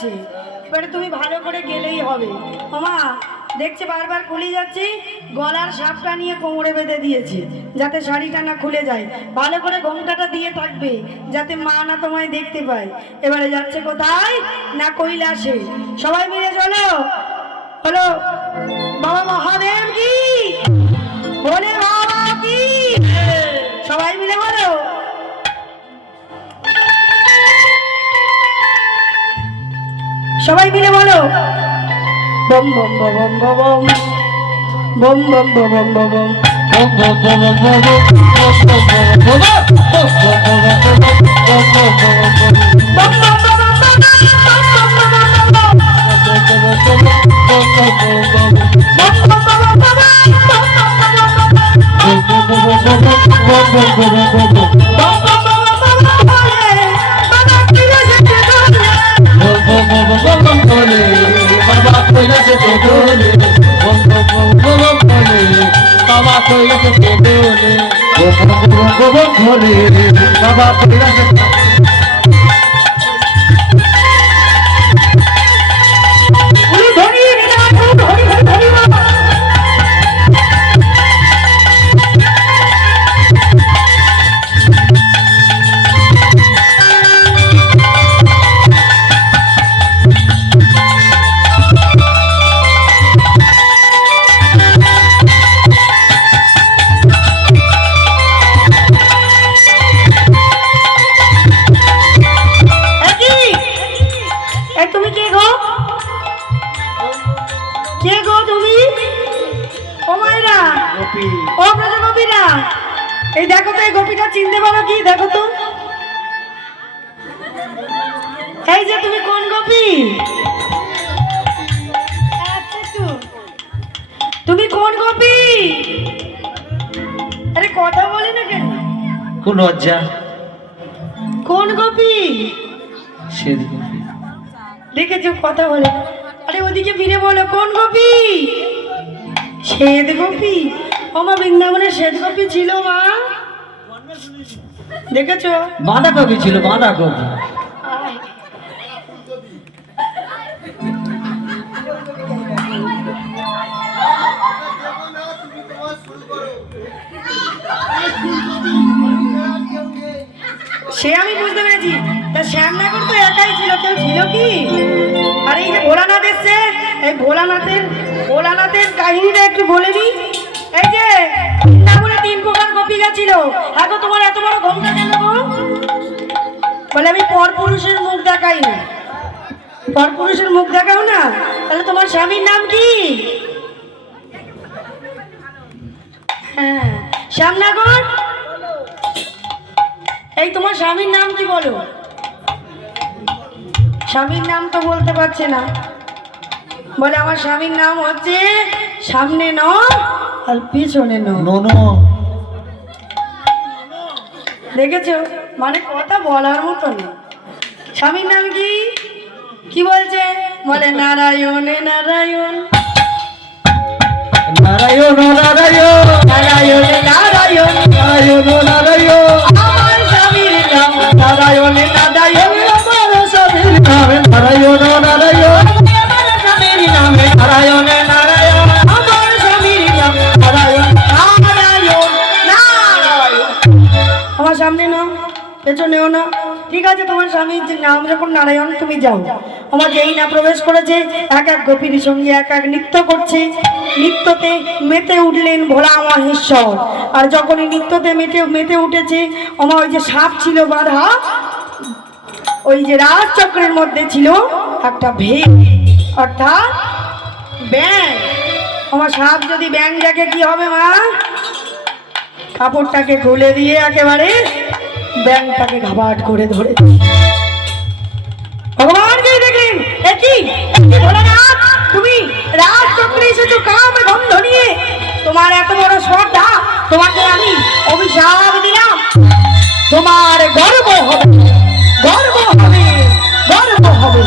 যাচ্ছে, এবারে তুমি ভালো করে গেলেই হবে। মামা দেখছে বারবার খুলে যাচ্ছে, গলার সাপটা নিয়ে কোমরে বেঁধে দিয়েছে যাতে শাড়িটা না খুলে যায়। ভালো করে ঘোমটাটা দিয়ে থাকবে যাতে মা না তোমায় দেখতে পায়। এবারে যাচ্ছে কোথায় না কৈলাসে। সবাই মিলে চলো, হলো বাবা মহাদেব কি বলে, বাবা কি, সবাই মিলে বলো। সবাই মিলে বলো বম বম বম বম বম বম বম বম বম। এই দেখো তো, এই গোপীটা চিনতে পারো কি? দেখো তো, এই যে তুমি কোন গোপী? তুমি কোন গোপী? আরে কথা বলি না কেন? কোন লজ্জা? কোন গোপী? শ্বেত গোপী। দেখেছো কথা বলে? আরে ওদিকে ফিরে বলো, কোন গোপী? শ্বেত গোপী। আমার বৃন্দাবনে শ্বেত গোপী ছিল মা, দেখেছো? বাঁধাকপি ছিল, বাঁধাকপি। সে আমি বুঝতে পেরেছি, তা শ্যামনগর তো একাই ছিল, কেউ ছিল কি? আর এই যে ভোলানাথ এসছে, এই ভোলানাথের কাহিনীটা একটু বলে দিই। এই যে বৃন্দাবনে 3 প্রকার গোপী গেছিল। এখন তোমার এত বড় ঘোমটা কেন গো? বলে আমি পরপুরুষের মুখ দেখাই না। পরপুরুষের মুখ দেখাও না? তাহলে তোমার স্বামীর নাম কি? হ্যাঁ, শ্যামনগর। এই তোমার স্বামীর নাম কি বলো? স্বামীর নাম তো বলতে পারছে না। বলে আমার স্বামীর নাম হচ্ছে সামনে ন আর পিছনে ন। দেখেছো, মানে কথা বলার মতো না। স্বামীর নাম কি? কি বলছে? বলে নারায়ণ নারায়ণ নারায়ণ নারায়ণ নারায়ণ নারায়ণ নারায়ণ নারায়ণ। আমার স্বামীর নাম নারায়ণ নারায়ণ। আমার স্বামীর নাম নারায়ণ নারায়ণ আমার স্বামীর নাম নারায়ণ নারায়ণ। আমার স্বামীর নাম নারায়ণ নারায়ণ নারায়ণ। আমার সামনে নাও, পেছনেও না। ঠিক আছে, তোমার স্বামীর নাম যখন নারায়ণ, তুমি যাও। আমার যেই না প্রবেশ করেছে, এক এক গোপীর সঙ্গে এক এক নৃত্য করছে। নৃত্যতে মেতে উঠলেন ভোলা মহেশ্বর। আর যখনই নৃত্যতে মেতে উঠেছে, আমার ওই যে সাপ ছিল বাঁধা, ওই যে রাজচক্রের মধ্যে ছিল একটা ভেগ, অর্থাৎ ব্যাং। আমার সাপ যদি ব্যাং দেখে কি হবে মা? কাপড়টাকে খুলে দিয়ে একেবারে ব্যাংটাকে ঘাবাট করে ধরে। ভগবানকে দেখলেন, একই ভোলানাথ, তুমি রাজচক্রে এসেছো কাম গন্ধ নিয়ে। তোমার এত বড় শ্রদ্ধা, তোমাকে আমি অভিশাপ দিলাম। তোমার গর্ব হবে, গর্ব হবে, গর্ব হবে।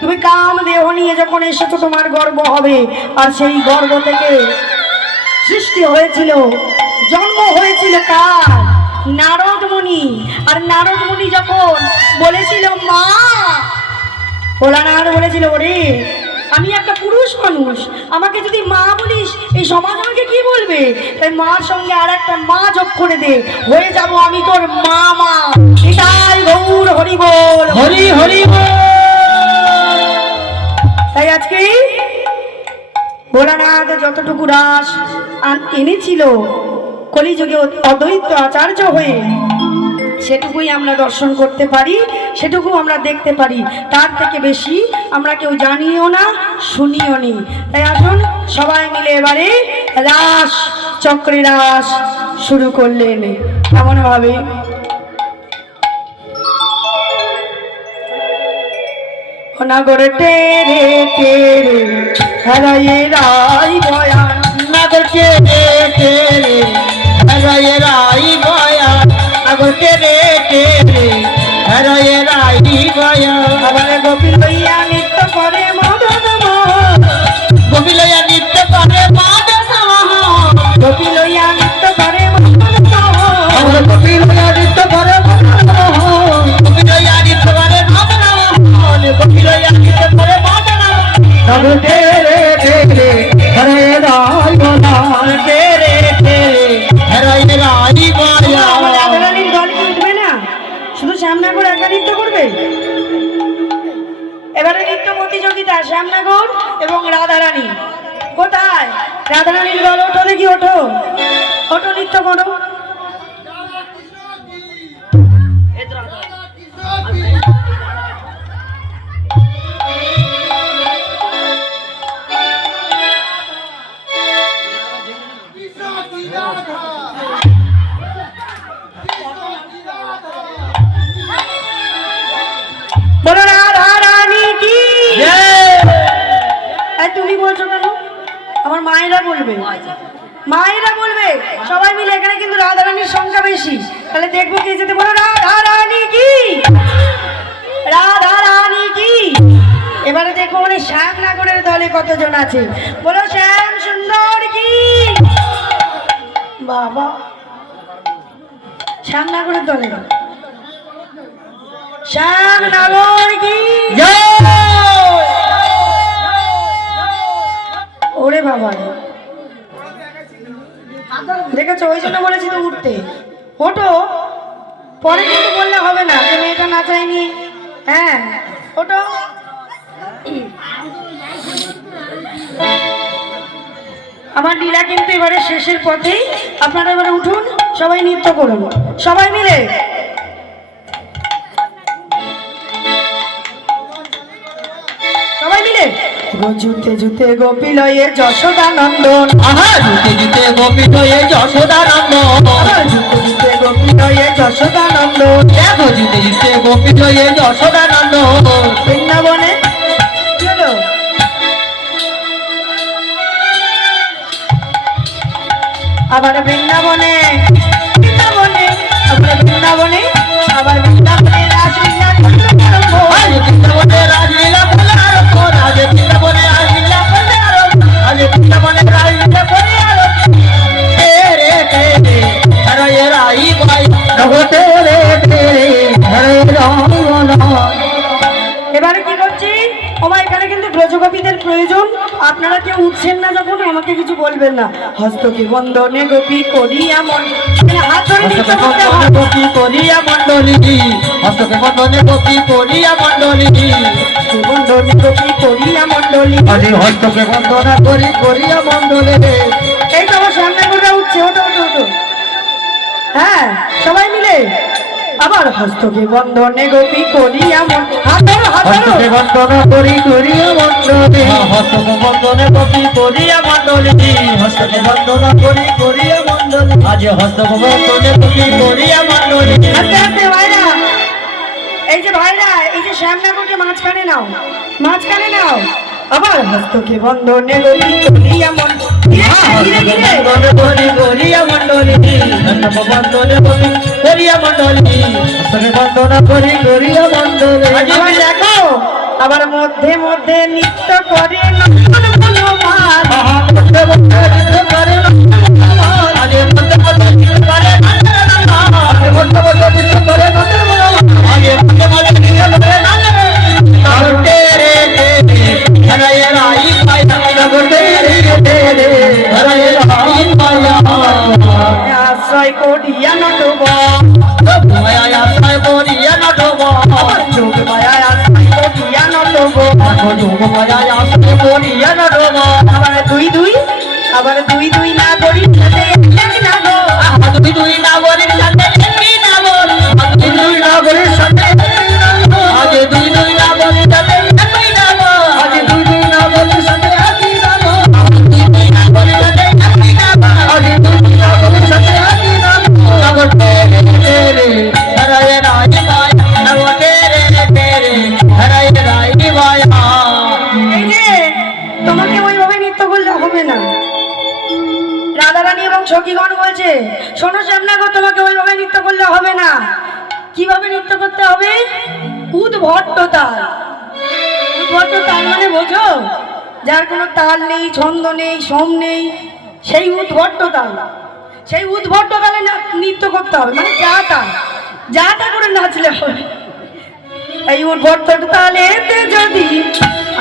তুমি কাম দেহ নিয়ে যখন এসেছো, তোমার গর্ব হবে। আর সেই গর্ব থেকে সৃষ্টি হয়েছিল, জন্ম হয়েছিল কার? নারদমণি। আর নারদমণি যখন বলেছিল মা, ভোলানাথ বলেছিল ওরে আমি একটা পুরুষ মানুষ, আমাকে যদি মা বলিস এই সমাজ আমাকে কি বলবে, তাই মার সঙ্গে আর একটা মা যোগ করে দে, হয়ে যাব আমি তোর মা। মা নিতাই গৌর হরি বল, হরি হরি বল। তাই আজকে ভোলানাথ যতটুকু রাস এনেছিল কলিযুগে অদ্বৈত আচার্য হয়ে, সেটুকুই আমরা দর্শন করতে পারি, সেটুকু আমরা দেখতে পারি, তার থেকে বেশি আমরা কেউ জানিও না শুনিও নি। তাই আসুন সবাই মিলে এবারে রাস চক্রে রাস শুরু করলেন। এমন ভাবে নগর টেরে টেরে হারায়ে রাই গয়া, নগর টেরে টেরে হারায়ে রাই গয়া, নগর টেরে টেরে হারায়ে রাই গয়া। আবার গোপী লইয়া নৃত্য করে মদন মোহন, গোপী লইয়া নৃত্য করে মদন মোহন, গোপী লইয়া নৃত্য করে মদন মোহন, আমার গোপী লইয়া নৃত্য করে মদন মোহন, গোপী লইয়া নৃত্য করে মদন মোহন, গোপী লইয়া নৃত্য করে মদন মোহন। নগর টেরে টেরে হারায়ে রাই গয়া, টেরে টেরে হারায়ে রাই গয়া। আমার রাধারানীর দল কি উঠবে না? শুধু শ্যামনগর একা নৃত্য করবে? এবারে নৃত্য প্রতিযোগিতা শ্যামনগর এবং রাধারানী। কোথায় রাধারানীর দল? ওঠো দেখি, ওঠো ওঠো, নৃত্য করো। বলো রাধারানী কি? আর তুমি বলছো কেন? আমার মায়েরা বলবে, মায়েরা বলবে সবাই মিলে। এখানে কিন্তু রাধারানীর সংখ্যা বেশি, তাহলে দেখবো কে যেতে। বলো রাধারানী কি, রাধারানী কি। এবারে দেখবো মানে শ্যামনগরের দলে কতজন আছে। বলো শ্যাম সুন্দর কি। বাবা শ্যামনগরের দলে, শ্যামনগর কি। ওরে বাবা, দেখেছো ওই জন্য বলেছি তো উঠতে। ওঠো, পরে কিন্তু বললে হবে না যে মেয়েটা নাচায়নি। হ্যাঁ ওঠো। আমার লীলা কিন্তু এবারে শেষের পথেই, আপনারা এবারে উঠুন, সবাই নৃত্য করুন সবাই মিলে। সবাই মিলে জুতে জুতে গোপী লয়ে যশোদা নন্দন, আহা জুতে জুতে গোপী লয়ে যশোদা নন্দন, জুতে জুতে গোপী লয়ে যশোদা নন্দন, দেখো জুতে জুতে গোপী লয়ে যশোদা নন্দন। বৃন্দাবনে কি হলো? আবার বৃন্দাবনে, বৃন্দাবনে, আবার বৃন্দাবনে, আবার বৃন্দাবনে রাসলীলা করলো। আজ বৃন্দাবনে রাসলীলা করে আরম্ভ, আজ বৃন্দাবনে রাসলীলা করে আরম্ভ, আজ বৃন্দাবনে রাসলীলা করে আরম্ভ। তেরে তেরে হারায়ে রাই গয়া, নগর তেরে তেরে হারায়ে রাই গয়া। এবারে কি করছি? ওমা এখানে কিন্তু ব্রজগোপীদের প্রয়োজন। আপনারা কেউ উঠছেন না যখন আমাকে কিছু বলবেন না। হস্তকে বন্ধনে গোপী করিয়া মন, হাত ধরে নৃত্য করতে হয়। গোপী করিয়া মণ্ডলী, হস্তকে বন্ধনে গোপী করিয়া মণ্ডলী, বন্ধনে গোপী করিয়া মণ্ডলী। আজি হস্তকে বন্ধনা করি করিয়া মণ্ডলী। এই তো আমার সামনে করে উঠছে, ওটো ওটো ওটো। হ্যাঁ সবাই মিলে আবার হস্তকে বন্ধনে গোপী করিয়া মন, হাত ধরো হাত ধরো। হস্তকে বন্ধনা করি করিয়া মণ্ডলী, হস্তকে বন্ধনে গোপী করিয়া মণ্ডলী, হস্তকে বন্ধনা করি করিয়া মণ্ডলী, আজ হস্তকে বন্ধনে গোপী করিয়া মণ্ডলী। আস্তে আস্তে ভাইরা, এই যে ভাইরা, এই যে শ্যামনগরকে মাঝখানে নাও, মাঝখানে নাও। আবার হস্তকে বন্ধনে গোপী করিয়া মন, ধীরে ধীরে ধীরে। বন্ধনে করি করিয়া মণ্ডলী, হস্তকে বন্ধনে গোপী করিয়া মণ্ডলী, হস্তকে বন্ধনা করি করিয়া মণ্ডলী। আবার দেখো, আবার মধ্যে মধ্যে নৃত্য করে নন্দন বনমাল। আহা মধ্যে মধ্যে নৃত্য করে নন্দন বনমাল, আজ মধ্যে মধ্যে নৃত্য করে নন্দন বনমাল, আশ্রয় করিয়া নটব মায়ায় আশ্রয় করিয়া নটব যোগ মায়ায় আশ্রয় করিয়া নটব যোগ মায়ায় আশ্রয় করিয়া নটব আবার দুই দুই না করি না গো দুই নাগরিক সাথে একই নাগর দুই নাগরিক সাথে আজ দুই নাগরিক সাথে একই নাগর আজ দুই নাগরিক সাথে একই নাগর দুই নাগরিক সাথে একই নাগর আজ দুই নাগরিক সাথে একই নাগর নাগর তেরে তেরে হরায় রাই মায়া নাগর তেরে তেরে হরায় রাই মায়া এই যে তোমাকে ওইভাবে নৃত্য করলে হবে না রাধারানী এবং সখীগণ বলছে শোনো শ্যামনগর তোমাকে ওইভাবে নৃত্য করলে হবে না কিভাবে নৃত্য করতে হবে উদ্ভট্ট তাল উদ্ভট্ট তাল মানে বোঝো যার কোনো তাল নেই ছন্দ নেই সম নেই সেই উদ্ভট্ট তাল সেই উদ্ভট্ট তালে নৃত্য করতে হবে মানে যা তা করে নাচলে হবে এই উদ্ভট্ট তালেতে যদি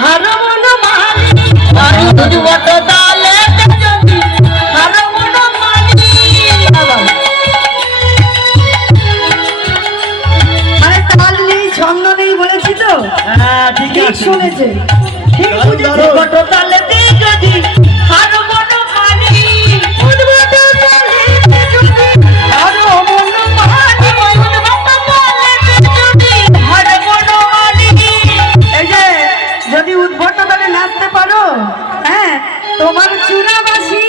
হারো মন মালি আর উদ্ভট তালেতে যদি হারো মন মালি মানে তাল নেই ছন্দ নেই বলেছি তো হ্যাঁ ঠিক শুনেছে ঠিক বুঝেছে উদ্ভট তালেতে যদি হারো মন মালি উদ্ভট তালেতে যদি হারো মন মালি উদ্ভট তালেতে যদি হারো মন মালি এই যে যদি উদ্ভট তালে নাচতে পারো হ্যাঁ তোমার চূড়া বাঁশি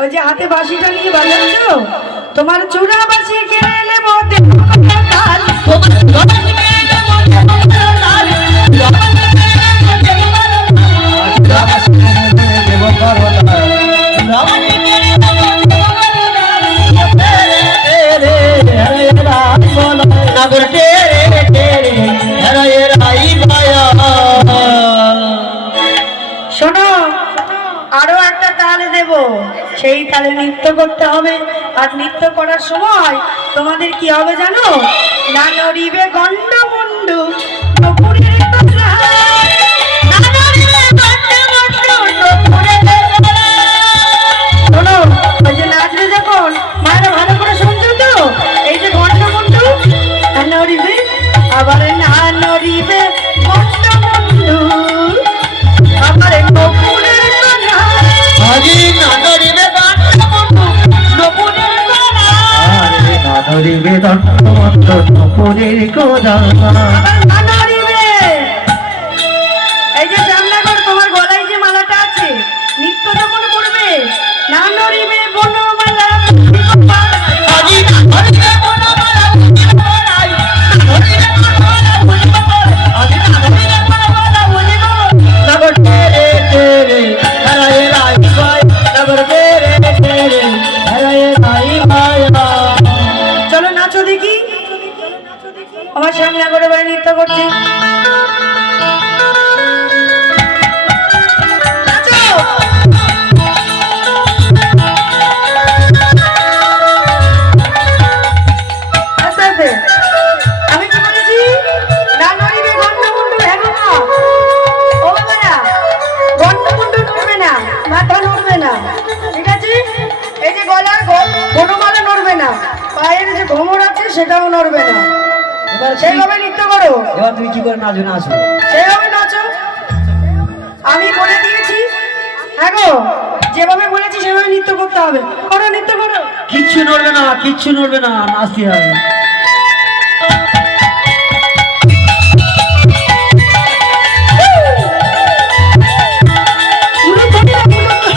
ওই যে হাতে বাঁশিটা নিয়ে বাজাচ্ছ তোমার চূড়া বাঁশি কেড়ে নেবো তাল নাগর তেরে তেরে হরায় রাই মায়া শোনো আরো একটা তাল দেব সেই তালে নৃত্য করতে হবে আর নৃত্য করার সময় তোমাদের কি হবে জানো না নড়িবে গন্ডমুন্ডু নপুরের তলা। না নড়িবে গন্ডমুন্ডু নপুরের তলা। শোনো ওই যে নাচবে যখন মায়েরা ভালো করে শুনছো তো এই যে গন্ডমুন্ডু না নড়িবে আবার না নড়িবে গন্ডমুন্ডু আমার নপুরের তলা। আজি নাগরিবে দণ্ড বন্ধু নপুরের গলা আরে নাগরিবে দণ্ড বন্ধু নপুরের গলা আবার না নড়িবে। এই যে শ্যামনগর তোমার গলায় যে মালাটা আছে নৃত্য যখন করবে না নড়িবে বনমালা আজি নাগরিবে বনমালা বুঝিবলাই নাগরিবে বনমালা বুঝিবলাই আজি নাগরিবে বনমালা বুঝিবলাই নাগর তেরে তেরে হরায় রাই মায়া নাগর তেরে তেরে হরায় রাই মায়া চলো নাচো দেখি আমার শ্যামনগরে বাড়ি নৃত্য করছে নাচো। আস্তে আস্তে। আমি কি বলেছি না নড়িবে গন্ডমুন্ডু হেগো না ও বাবা না গন্ডমুন্ডু নড়বে না মাথা নড়বে না ঠিক আছে এই যে গলার বনমালা নড়বে না পায়ের যে ঘোমর আছে সেটাও নড়বে না এবার সেইভাবে নৃত্য করো এবার তুমি কি করে নাচো না আসো সেইভাবে নাচো আমি বলে দিয়েছি হ্যাঁ গো যেভাবে বলেছি সেভাবে নৃত্য করতে হবে করো নৃত্য করো কিচ্ছু নড়বে না কিচ্ছু নড়বে না নাচতে হবে উলু ধরে না, উলু ধরে।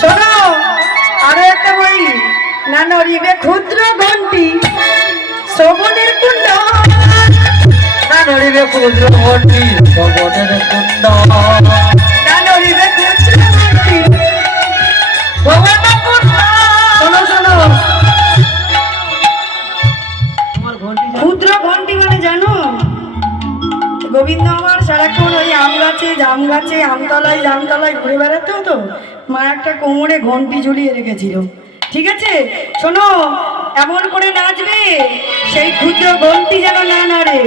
শোনো আরো একটা বলি না নড়িবে ক্ষুদ্র ঘন্টি শ্রবণের কুণ্ড না নড়িবে ক্ষুদ্র ঘটি ভবনের কুণ্ড না নড়িবে ক্ষুদ্র ঘন্টি ভবন কুণ্ড জামতলায় ঘুরে বেড়াতো তো মা একটা কোমরে ঘন্টি ঝুলিয়ে রেখেছিল। ঠিক আছে, শোনো, এমন করে নাচবে সেই ক্ষুদ্র ঘন্টি যেন না নড়ে,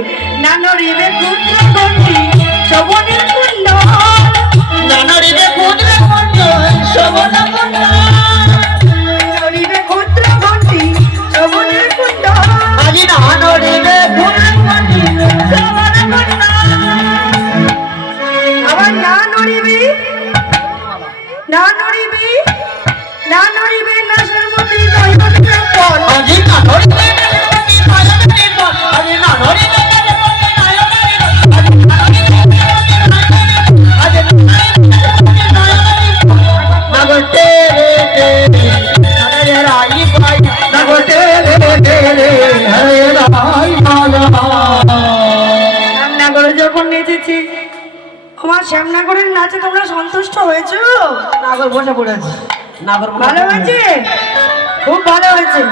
না নড়িবে ক্ষুদ্র ঘন্টি শোভনের কুণ্ড, নানারিবে পুত্র মন্ডল শোভন মন্ডল নড়িবে ক্ষুদ্র ঘন্টি শোভনের কুণ্ড। আজি নানারিবে পুত্র মন্ডল শোভন মন্ডল আবার না নড়িবে, না নড়িবে, না নড়িবে না সর্বতি দৈবতের ফল। আজি নানারিবে নায়কের বল আজি নানারিবে নগটে রে হরে রাই ভাই নগটে রে হরে রাই শ্যামনগরে যখন নেচেছি, আমার শ্যামনগরের নাচে তোমরা সন্তুষ্ট হয়েছো? নাগর বসে পড়েছে নাগর ভালো হয়েছে, খুব ভালো হয়েছে।